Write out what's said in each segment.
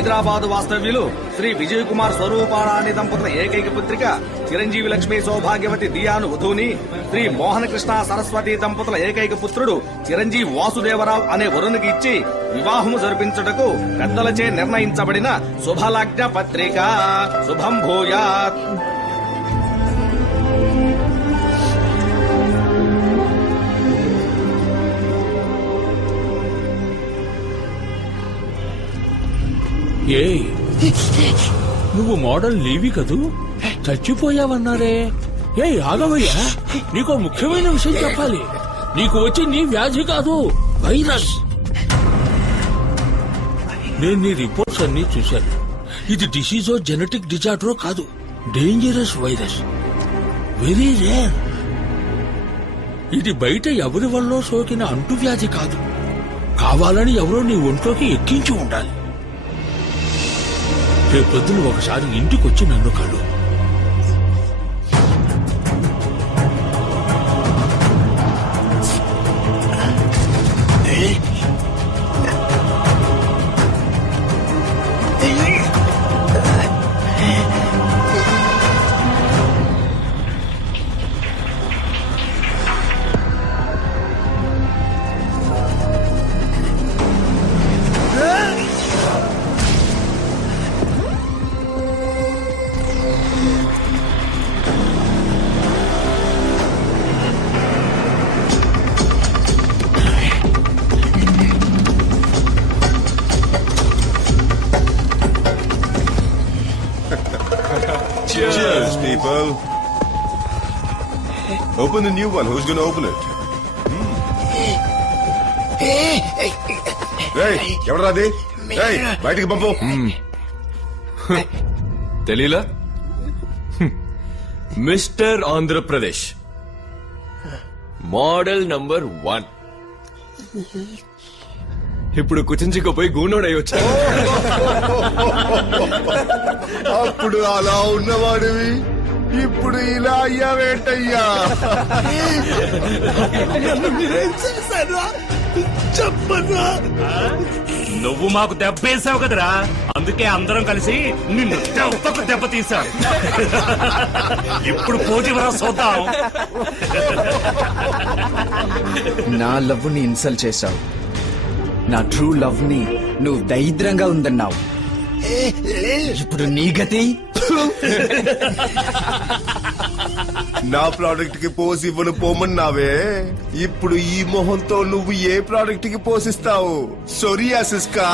హైదరాబాద్ వాస్తవ్యులు శ్రీ విజయ్ కుమార్ స్వరూపారాణి దంపతుల ఏకైక పుత్రిక చిరంజీవి లక్ష్మీ సౌభాగ్యవతి దియాను వధువుని, శ్రీ మోహన కృష్ణ సరస్వతి దంపతుల ఏకైక పుత్రుడు చిరంజీవి వాసుదేవరావు అనే వరునికి ఇచ్చి వివాహము జరిపించుటకు పెద్దలచే నిర్ణయించబడిన శుభలగ్న పత్రిక. శుభం భూయాత్. ఏయ్, నువ్వు మోడల్ లీవి కదూ? చచ్చిపోయావన్నారే. ఏయ్ ఆగవయ్యా, నీకో ముఖ్యమైన విషయం చెప్పాలి. నీకు వచ్చి నీ వ్యాధి కాదు, వైరస్. నేను నీ రిపోర్ట్స్ అన్ని చూశాను. ఇది డిసీజో జెనెటిక్ డిజార్డరో కాదు, డేంజరస్ వైరస్, వెరీ రేర్. ఇది బయట ఎవరి వల్ల సోకిన అంటువ్యాధి కాదు. కావాలని ఎవరో నీ ఒంట్లోకి ఎక్కించి ఉండాలి. రేపొద్దున ఒకసారి ఇంటికొచ్చి నన్ను కలు. Cheers, people. Open the new one. Who's going to open it? Hey, ఎవరాది? Hey, బయటికి పంపు. తెలీలా? Mister Andhra Pradesh, model number 1. ఇప్పుడు కుచించుకుపోయి గూనోడై వచ్చా. అప్పుడు అలా ఉన్నవాడివి, ఇప్పుడు ఇలా అయ్యావేంటయ్యా? చెప్పరా, నువ్వు మాకు దెబ్బేసావు కదరా, అందుకే అందరం కలిసి నిన్ను దెబ్బకు దెబ్బ తీశాం. ఇప్పుడు పోటీవరా చూద్దాం. నా లవ్ ని ఇన్సల్ట్ చేశావు. నా ట్రూ లవ్ ని నువ్వు దరిద్రంగా ఉందన్నావు. ఇప్పుడు నీ గతి. నా ప్రోడక్ట్ కి పోసి ఇవ్వను పోమన్నావే, ఇప్పుడు ఈ మొహంతో నువ్వు ఏ ప్రోడక్ట్ కి పోసిస్తావు? సోరియాసిస్ కా?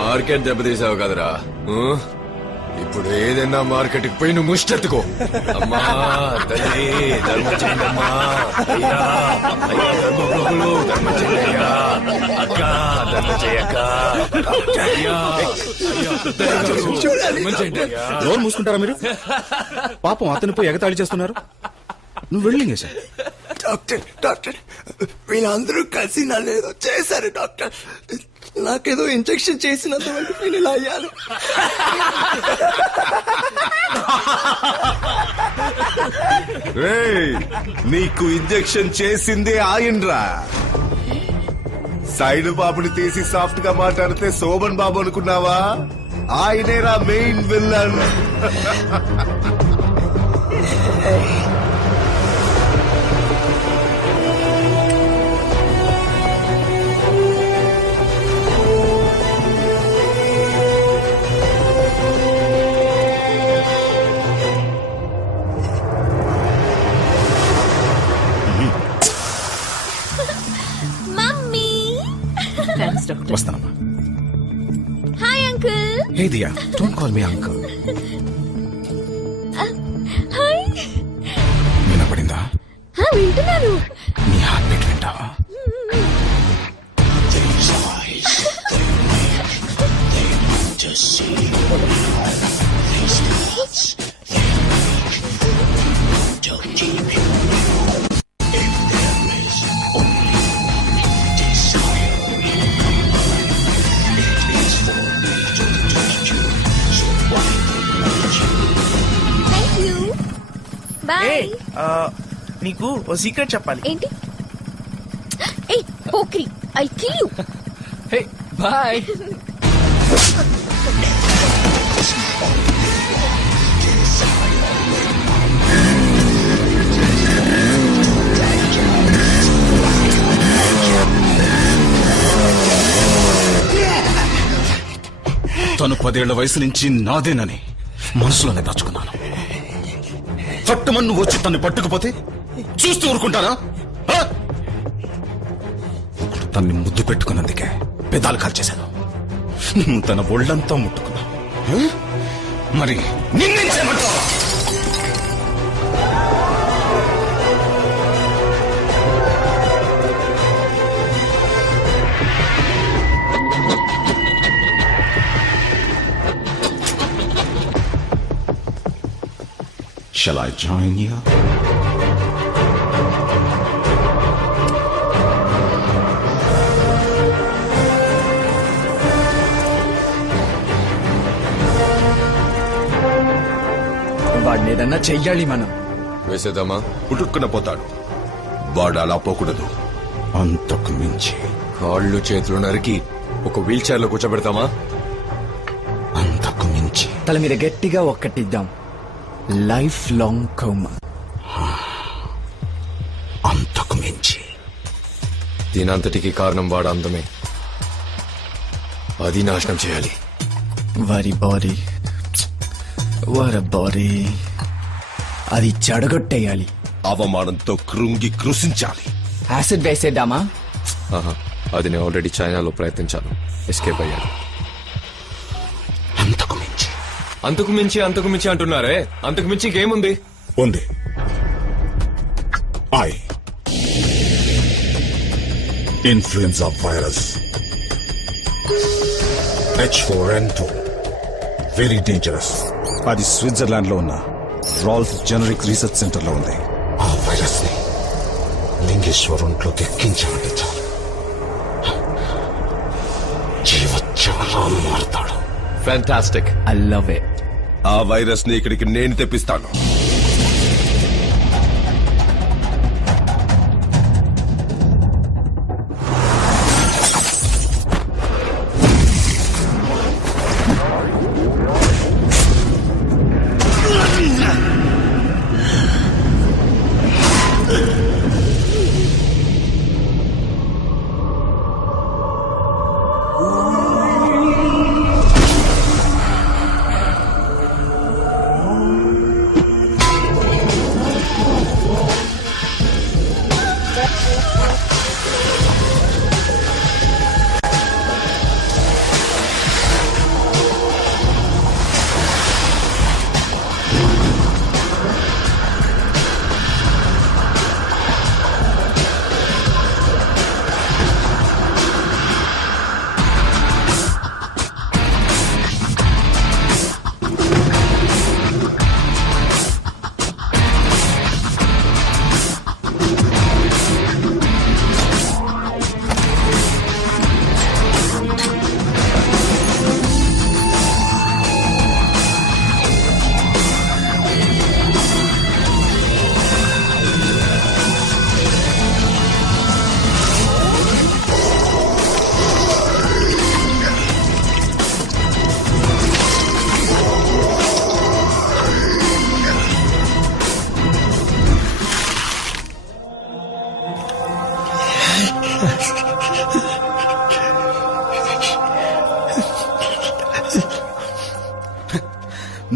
మార్కెట్ దెబ్బతీసావు కదరా. ఇప్పుడు ఏదైనా మార్కెట్ కి పోయి నువ్వు ముష్టెత్తుకో. అమ్మా తల్లి, ధర్మం చేయండి అమ్మా. అయ్యా అయ్యా, ధర్మప్రభులు ధర్మం చేయండి అయ్యా. అక్క ధర్మం చేయక్క. డోర్ మూసుకుంటారా మీరు? పాపం అతనిపై ఎగతాళి చేస్తున్నారు. నువ్వు వెళ్ళింగే సార్. డాక్టర్ వీళ్ళందరూ కలిసి నన్ను ఏదో చేశారు డాక్టర్. నాకేదో ఇంజెక్షన్ చేసినంత వరకు నేను ఇలా అయ్యాను. నీకు ఇంజెక్షన్ చేసిందే ఆయనరా. సైడ్ బాబుని తీసి సాఫ్ట్ గా మాట్లాడితే శోభన్ బాబు అనుకున్నావా? ఆయనేరా మెయిన్ విల్లన్. వస్తానమ్మా. Hi uncle. Hey Diya, don't call me uncle. Hi. వినపడిందా? వింటున్నాను. నీ హార్ట్ బీట్ వింటావా? నీకు ఓ సీక్రెట్ చెప్పాలి. ఏంటి? ఏయ్ Pokiri, I kill you. Hey bye. తను 10 ఏళ్ల వయసు నుంచి నాదేనని మనసులోనే దాచుకున్నాను. పట్టుమని నువ్వు వచ్చి తన్ని పట్టుకుపోతే చూస్తూ ఊరుకుంటానా? ఆ? తన్ని ముద్దు పెట్టుకున్నందుకే పెదాలు కాల్చేశాను. నువ్వు తన ఒళ్ళంతా ముట్టుకున్నావు. ఆ? మరి నిన్నేం చేయమంటావా? Shall I join you? వాడిని ఏదన్నా చెయ్యాలి మనం. వేసేద్దామా? పుట్టుక్కున పోతాడు. వాడు అలా పోకూడదు. అంతకు మించి, కాళ్ళు చేతులు నరికి ఒక వీల్ చైర్ లో కూర్చోబెడతామా? అంతకు మించి. తల మీద గట్టిగా ఒక్కటిద్దాం. Life long coma. అంతకు మించి. దీనంతటికి కారణం వాడు అందమే. అది నాశనం చేయాలి. వారి బాడీ, వారి బాడీ అది చెడగొట్టేయాలి. అవమానంతో కృంగి కృషించాలి. యాసిడ్ వేసేద్దామా? ఆహా, అది నేను ఆల్రెడీ చైనాలో ప్రయత్నించాను. ఎస్కేప్ అయ్యాను. అంతకు మించి. అంతకు మించి అంతకు మించి అంటున్నారే, అంతకు మించి ఇంకేముంది? ఉంది. Influenza virus H4N2 very dangerous. అది స్విట్జర్లాండ్ లో ఉన్న రాల్ఫ్ జెనరిక్ రీసెర్చ్ సెంటర్ లో ఉంది. ఆ వైరస్ ని లింగేశ్వరంలోకి ఎక్కించాలంటే చాలు, జీవోత్సవాలు మారుతాడు. ఫ్యాంటాస్టిక్. I love it. ఆ వైరస్ ని ఇక్కడికి నేను తెప్పిస్తాను.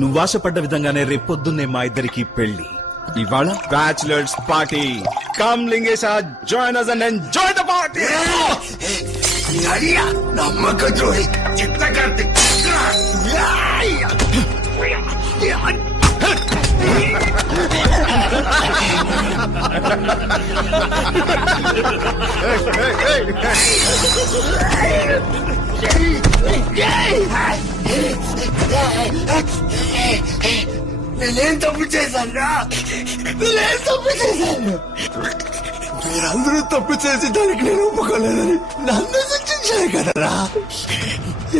నువ్వాశపడ్డ విధంగానే రేపొద్దున్నే మా ఇద్దరికి పెళ్లి. ఇవాళ bachelors party. Come Lingesha, join us and enjoy the party. నమ్మక ద్రోహి చిత్తకార్తి. నేనేం తప్పు చేశాను రా? నేనేం తప్పు చేశాను? మీరందరూ తప్పు చేసి దానికి నేను ఒప్పుకోలేదని నన్ను శిక్షించారు కదరా.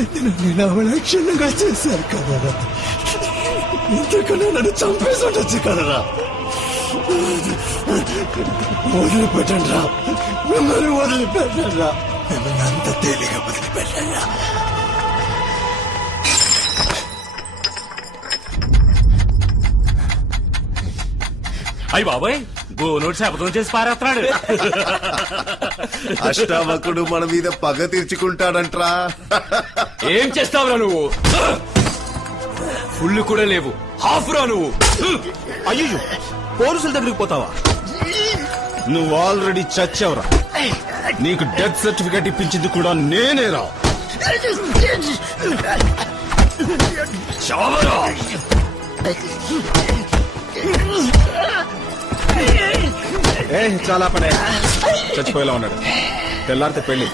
ఎందుకు నేను అవలక్షణంగా చేశారు కదరా. ఇంతకన్నా నన్ను చంపేసి ఉండొచ్చు కదరా. వదిలిపెట్టండి రా, మిమ్మల్ని వదిలిపెట్టండి రా. నన్ను అంత తేలిగా వదిలిపెట్టయ్యా. అయ్యి బాబాయ్ గోనోడు శపథం చేసి పారేస్తున్నాడు. అష్టావకుడు మన మీద పగ తీర్చుకుంటాడంట్రా. ఏం చేస్తావురా నువ్వు? ఫుల్ కూడా లేవు, హాఫ్ రా నువ్వు. అయ్యో పోలీసుల దగ్గరికి పోతావా? నువ్వు ఆల్రెడీ చచ్చావురా. నీకు డెత్ సర్టిఫికేట్ ఇప్పించింది కూడా నేనేరా. చావరా. చాలా పడే చచ్చిపోయేలా ఉన్నాడు. తెల్లారితే పెళ్లి,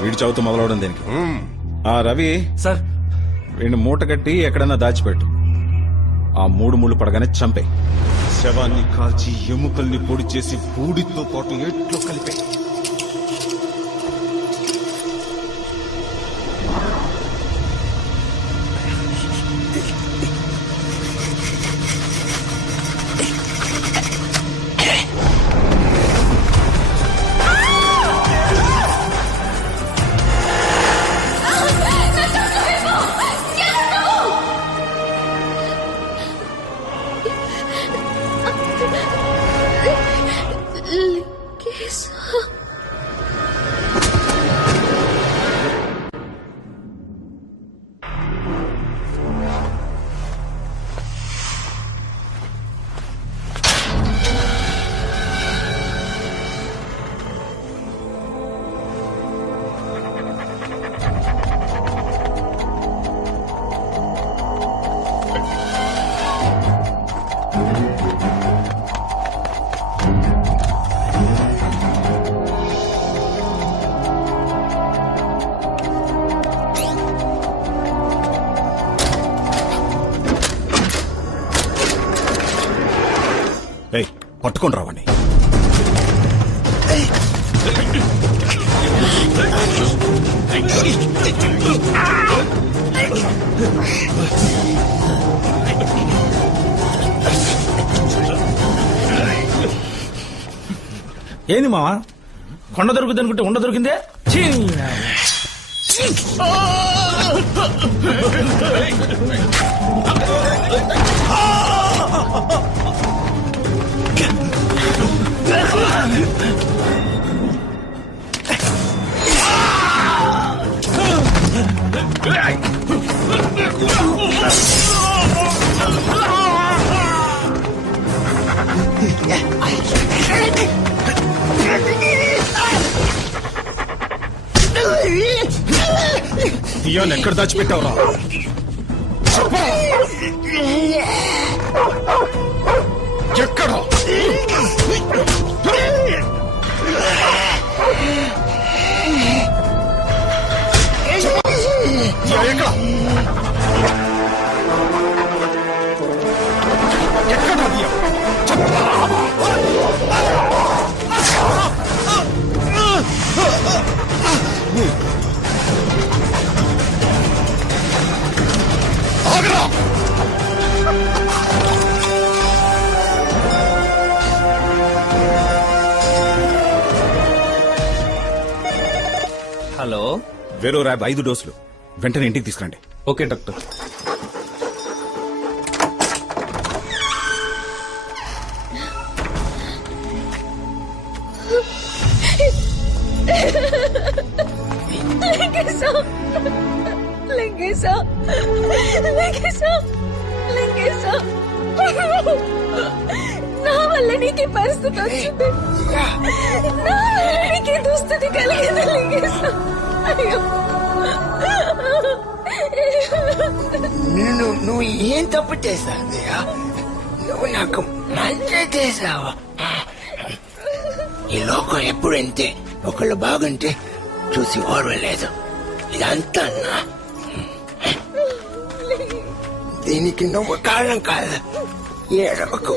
వీడి చదువుతూ మొదలవడం దేనికి? ఆ రవి సార్ వీడిని మూట కట్టి ఎక్కడన్నా దాచిపెట్టు. ఆ 3 ముళ్ళు పడగానే చంపే. శవాన్ని కాల్చి ఎముకల్ని పొడి చేసి బూడితో పాటు ఎట్లో కలిపే. పట్టుకొని రావండి. ఏంది మావా, కొండ దొరుకుతుంది అనుకుంటే ఉండ దొరికిందే. దియాన్ని ఎక్కడ దాచిపెట్టావురా? ఎక్కడ? హలో, వేరో ర్యాబ్ 5 డోసులు వెంటనే ఇంటికి తీసుకురండి. Okay doctor. నా వల్ల నీకు పరిస్థితి వచ్చింది, నా వల్ల నీకు దుస్థితి కలిగింది లింగేశం. అయ్యో, నువ్వు ఏం తప్పు చేశావు? నువ్వు నాకు మంచి చేసావా? ఈ లోకం ఎప్పుడు ఇంతే, ఒకళ్ళు బాగుంటే చూసి ఓర్వలేదు. ఇదంతా దీనికి నువ్వు కారణం కాదు. ఏడవకు.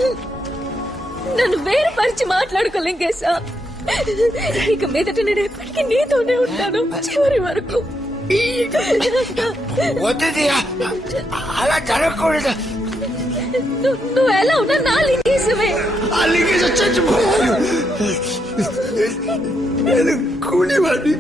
నన్ను వేరుపరిచి మాట్లాడుకో లింగేశ. ఇక మీదట నేను ఎప్పటికీ నీతోనే ఉంటాను చివరి వరకు. వద్దు, అలా జరగకూడదు. నువ్వు ఎలా ఉన్నా నా లింగేశ నిజమే. ఆ లింగేశ్ చచ్చిపోయాడు. నేను కూలివాడిని.